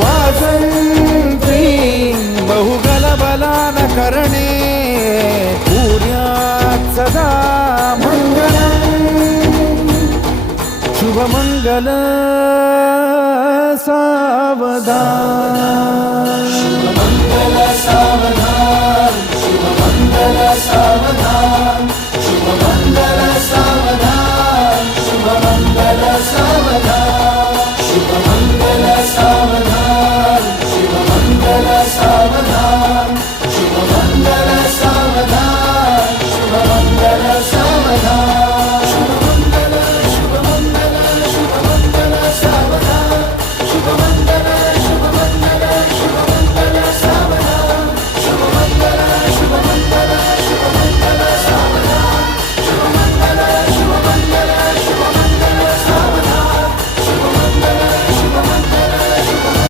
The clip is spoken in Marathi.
वाजंत्री बहुगलबलान करणे सूर्यात सदा मंगलम् शुभमंगल सावधान शुभमंगल सावधान